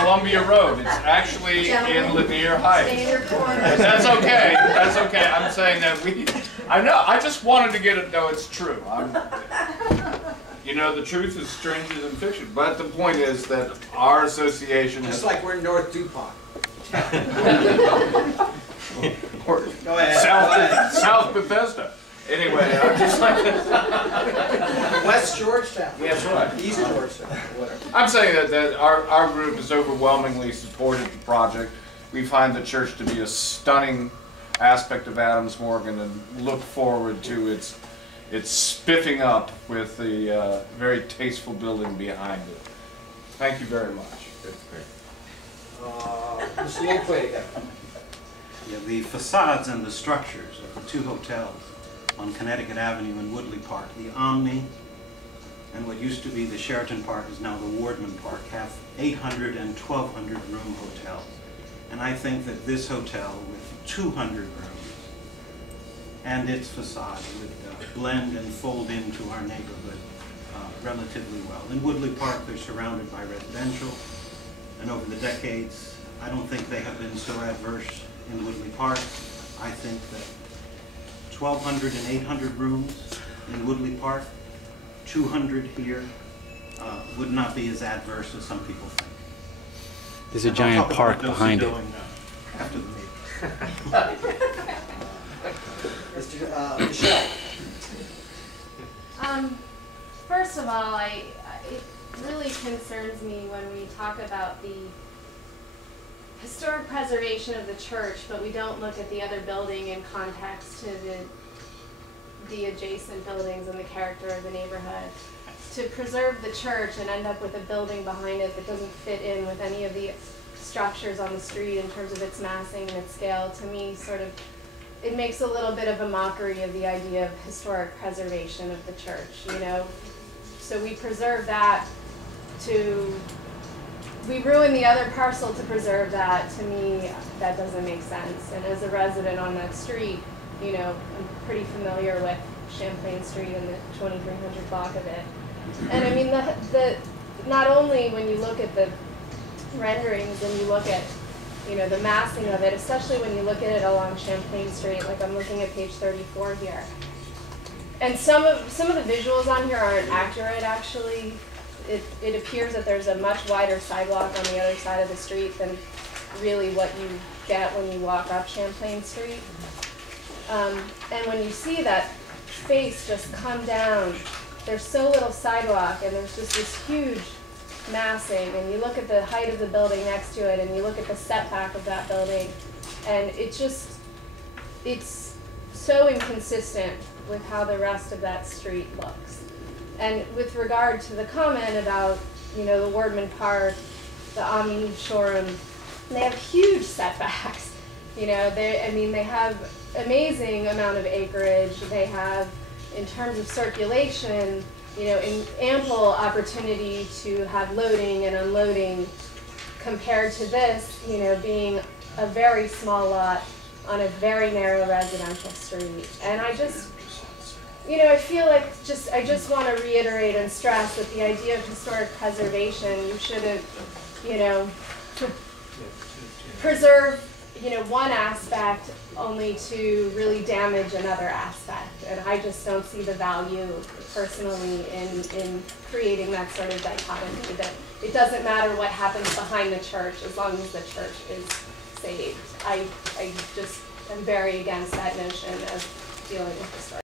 Columbia Road. It's actually in Lanier Heights. That's okay. That's okay. I'm saying that I know. I just wanted to get it. No, it's true. You know, the truth is stranger than fiction. But the point is that our association just like we're North DuPont. Or go ahead. South Bethesda. Anyway, I'm just like West Georgetown. Yeah, that's right. East Georgetown. Whatever. I'm saying that our group has overwhelmingly supported the project. We find the church to be a stunning aspect of Adams Morgan and look forward to its spiffing up with the very tasteful building behind it. Thank you very much. That's great. Mr. Lopez again. Yeah, the facades and the structures of the two hotels on Connecticut Avenue in Woodley Park, the Omni and what used to be the Sheraton Park is now the Wardman Park, have 800 and 1,200 room hotels. And I think that this hotel with 200 rooms and its facade would blend and fold into our neighborhood relatively well. In Woodley Park, they're surrounded by residential, and over the decades, I don't think they have been so adverse in Woodley Park. I think that 1,200 and 800 rooms in Woodley Park, 200 here, would not be as adverse as some people think. There's a giant park behind it. After the meeting. Michelle. First of all, it really concerns me when we talk about the historic preservation of the church, but we don't look at the other building in context to the adjacent buildings and the character of the neighborhood. To preserve the church and end up with a building behind it that doesn't fit in with any of the structures on the street in terms of its massing and its scale, to me it makes a little bit of a mockery of the idea of historic preservation of the church, you know. So we preserve that we ruin the other parcel to preserve that. To me, that doesn't make sense. And as a resident on that street, you know, I'm pretty familiar with Champlain Street and the 2300 block of it. And I mean, not only when you look at the renderings and you look at, you know, the massing of it, especially when you look at it along Champlain Street, like I'm looking at page 34 here. And some of the visuals on here aren't accurate, actually. It appears that there's a much wider sidewalk on the other side of the street than really what you get when you walk up Champlain Street. And when you see that face just come down, there's so little sidewalk and there's just this huge massing, and you look at the height of the building next to it and you look at the setback of that building, and it's so inconsistent with how the rest of that street looks. And with regard to the comment about, you know, the Wardman Park, the Omni showroom, they have huge setbacks. You know, they have amazing amount of acreage. They have, in terms of circulation, you know, ample opportunity to have loading and unloading, compared to this, you know, being a very small lot on a very narrow residential street. And I just, you know, I feel like I just want to reiterate and stress that the idea of historic preservation, you shouldn't, you know, preserve, you know, one aspect only to really damage another aspect. And I just don't see the value personally in creating that sort of dichotomy, that it doesn't matter what happens behind the church as long as the church is saved. I just am very against that notion of dealing with historic